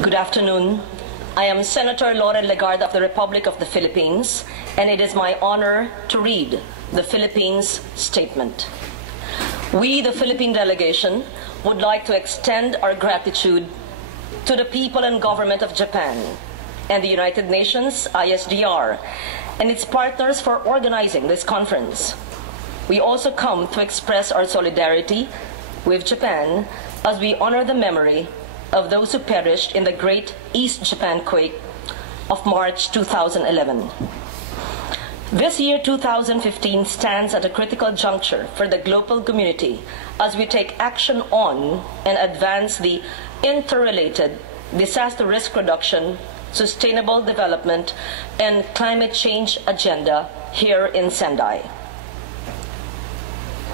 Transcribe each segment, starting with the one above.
Good afternoon. I am Senator Loren Legarda of the Republic of the Philippines, and it is my honor to read the Philippines statement. We, the Philippine delegation, would like to extend our gratitude to the people and government of Japan and the United Nations, ISDR, and its partners for organizing this conference. We also come to express our solidarity with Japan as we honor the memory of those who perished in the Great East Japan Quake of March 2011. This year, 2015, stands at a critical juncture for the global community as we take action on and advance the interrelated disaster risk reduction, sustainable development, and climate change agenda here in Sendai.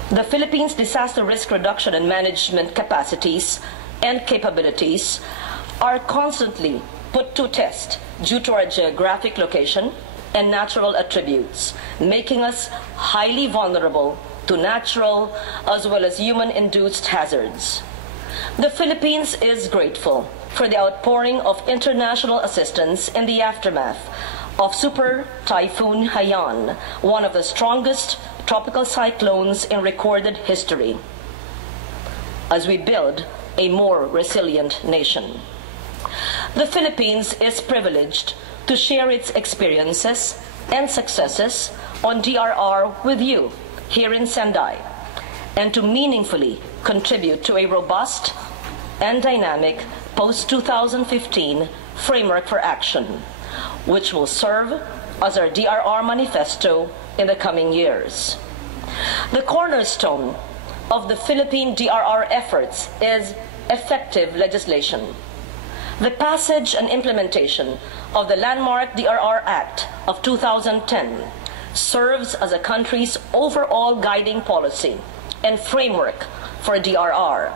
The Philippines' disaster risk reduction and management capacities and capabilities are constantly put to test due to our geographic location and natural attributes, making us highly vulnerable to natural as well as human-induced hazards. The Philippines is grateful for the outpouring of international assistance in the aftermath of Super Typhoon Haiyan, one of the strongest tropical cyclones in recorded history, as we build a more resilient nation. The Philippines is privileged to share its experiences and successes on DRR with you here in Sendai, and to meaningfully contribute to a robust and dynamic post-2015 framework for action, which will serve as our DRR manifesto in the coming years. The cornerstone of the Philippine DRR efforts is effective legislation. The passage and implementation of the landmark DRR Act of 2010 serves as a country's overall guiding policy and framework for DRR.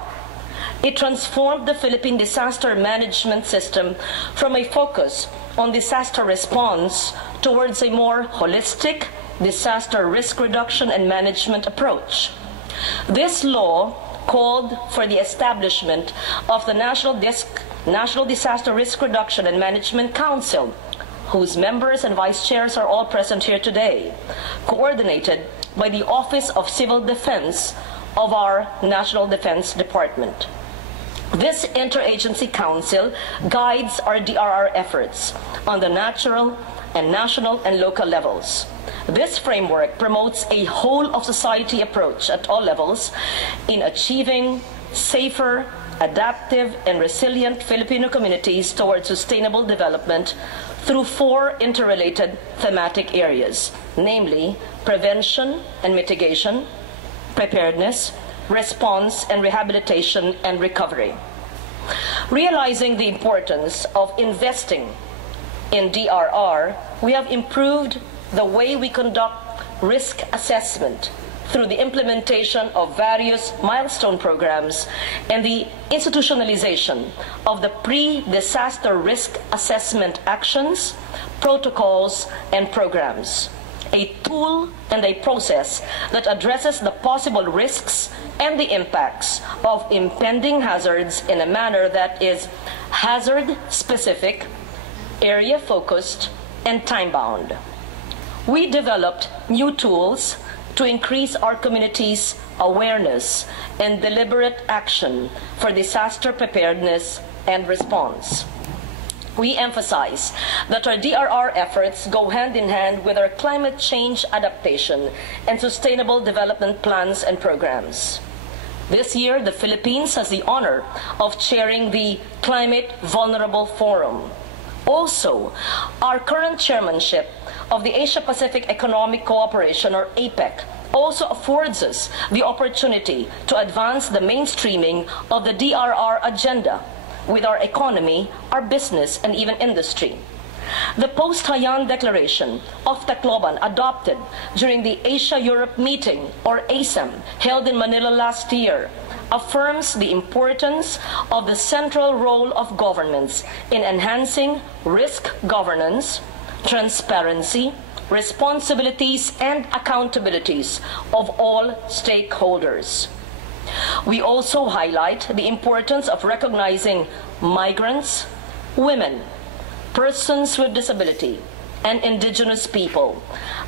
It transformed the Philippine disaster management system from a focus on disaster response towards a more holistic disaster risk reduction and management approach. This law called for the establishment of the National Disaster Risk Reduction and Management Council, whose members and vice chairs are all present here today, coordinated by the Office of Civil Defense of our National Defense Department. This interagency council guides our DRR efforts on the natural and national and local levels. This framework promotes a whole-of-society approach at all levels in achieving safer, adaptive, and resilient Filipino communities towards sustainable development through 4 interrelated thematic areas, namely prevention and mitigation, preparedness, response and rehabilitation, and recovery. Realizing the importance of investing in DRR, we have improved the way we conduct risk assessment through the implementation of various milestone programs and the institutionalization of the pre-disaster risk assessment actions, protocols, and programs, a tool and a process that addresses the possible risks and the impacts of impending hazards in a manner that is hazard-specific, area-focused, and time-bound. We developed new tools to increase our community's awareness and deliberate action for disaster preparedness and response. We emphasize that our DRR efforts go hand in hand with our climate change adaptation and sustainable development plans and programs. This year, the Philippines has the honor of chairing the Climate Vulnerable Forum. Also, our current chairmanship of the Asia-Pacific Economic Cooperation, or APEC, also affords us the opportunity to advance the mainstreaming of the DRR agenda with our economy, our business, and even industry. The Post-Haiyan Declaration of Tacloban, adopted during the Asia-Europe meeting, or ASEM, held in Manila last year, affirms the importance of the central role of governments in enhancing risk governance, transparency, responsibilities, and accountabilities of all stakeholders. We also highlight the importance of recognizing migrants, women, persons with disability, and indigenous people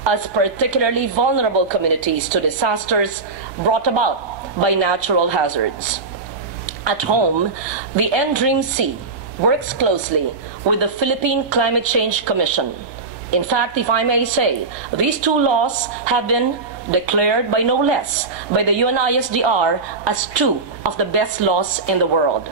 as particularly vulnerable communities to disasters brought about by natural hazards. At home, the NDREAM-C works closely with the Philippine Climate Change Commission. In fact, if I may say, these two laws have been declared by no less by the UNISDR as two of the best laws in the world.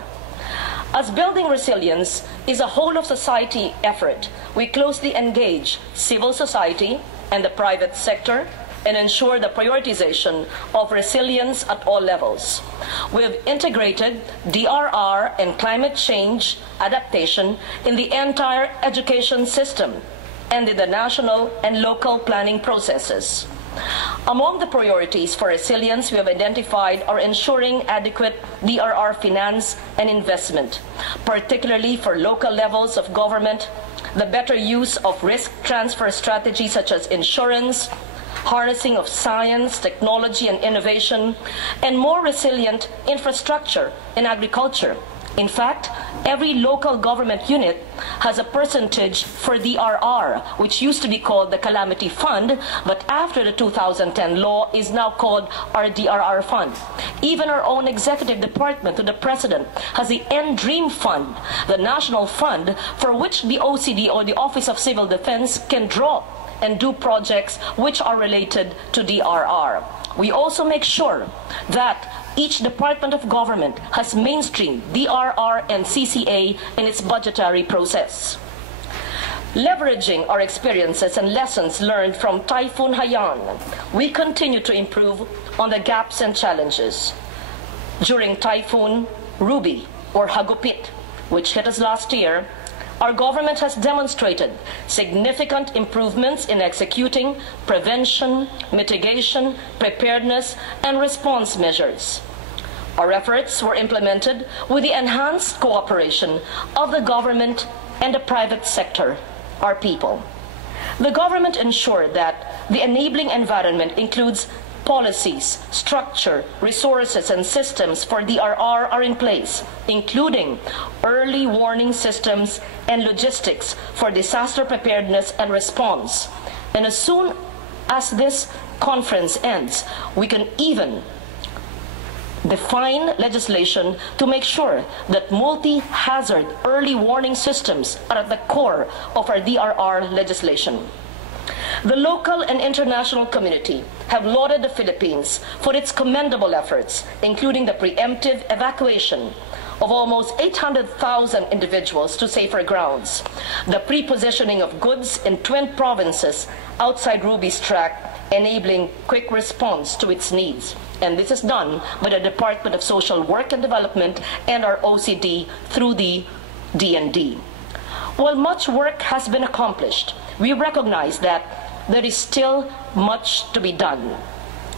As building resilience is a whole-of-society effort, we closely engage civil society and the private sector and ensure the prioritization of resilience at all levels. We have integrated DRR and climate change adaptation in the entire education system and in the national and local planning processes. Among the priorities for resilience we have identified are ensuring adequate DRR finance and investment, particularly for local levels of government, the better use of risk transfer strategies such as insurance, harnessing of science, technology, and innovation, and more resilient infrastructure in agriculture. In fact, every local government unit has a percentage for DRR, which used to be called the Calamity Fund, but after the 2010 law is now called our DRR Fund. Even our own executive department to the President has the NDREAM Fund, the national fund for which the OCD or the Office of Civil Defense can draw and do projects which are related to DRR. We also make sure that each department of government has mainstreamed DRR and CCA in its budgetary process. Leveraging our experiences and lessons learned from Typhoon Haiyan, we continue to improve on the gaps and challenges. During Typhoon Ruby, or Hagupit, which hit us last year, our government has demonstrated significant improvements in executing prevention, mitigation, preparedness, and response measures. Our efforts were implemented with the enhanced cooperation of the government and the private sector, our people. The government ensured that the enabling environment includes policies, structure, resources, and systems for DRR are in place, including early warning systems and logistics for disaster preparedness and response. And as soon as this conference ends, we can even define legislation to make sure that multi-hazard early warning systems are at the core of our DRR legislation. The local and international community have lauded the Philippines for its commendable efforts, including the preemptive evacuation of almost 800,000 individuals to safer grounds, the pre-positioning of goods in twin provinces outside Ruby's track, enabling quick response to its needs. And this is done by the Department of Social Work and Development and our OCD through the DND. While much work has been accomplished, we recognize that there is still much to be done.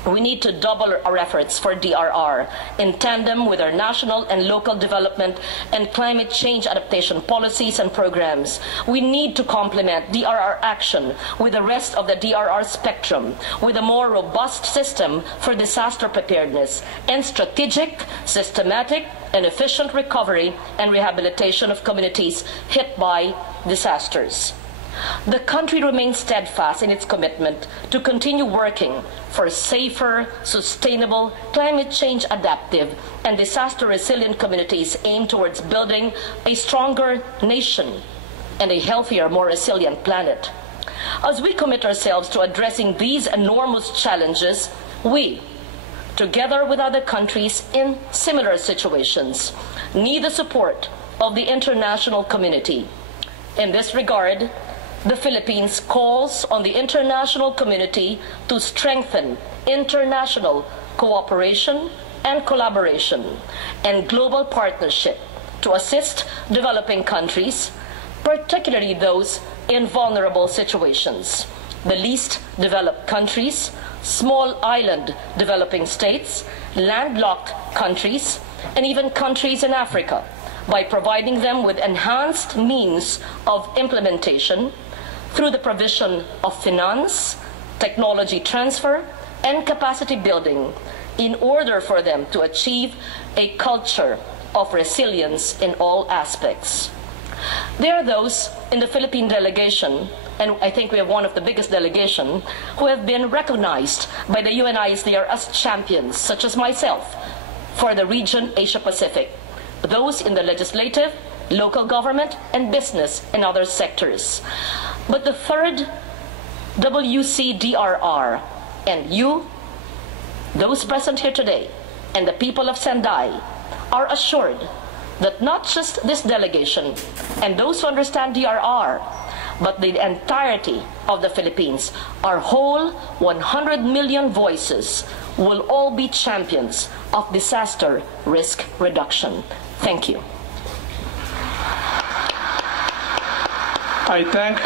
We need to double our efforts for DRR in tandem with our national and local development and climate change adaptation policies and programs. We need to complement DRR action with the rest of the DRR spectrum with a more robust system for disaster preparedness and strategic, systematic, and efficient recovery and rehabilitation of communities hit by disasters. The country remains steadfast in its commitment to continue working for safer, sustainable, climate change adaptive, and disaster resilient communities aimed towards building a stronger nation and a healthier, more resilient planet. As we commit ourselves to addressing these enormous challenges, we, together with other countries in similar situations, need the support of the international community. In this regard, the Philippines calls on the international community to strengthen international cooperation and collaboration and global partnership to assist developing countries, particularly those in vulnerable situations, the least developed countries, small island developing states, landlocked countries, and even countries in Africa, by providing them with enhanced means of implementation through the provision of finance, technology transfer, and capacity building in order for them to achieve a culture of resilience in all aspects. There are those in the Philippine delegation, and I think we have one of the biggest delegation, who have been recognized by the UNISDR as champions, such as myself, for the region Asia-Pacific. Those in the legislative, local government, and business and other sectors. But the third WCDRR, and you, those present here today, and the people of Sendai, are assured that not just this delegation and those who understand DRR, but the entirety of the Philippines, our whole 100 million voices, will all be champions of disaster risk reduction. Thank you. I thank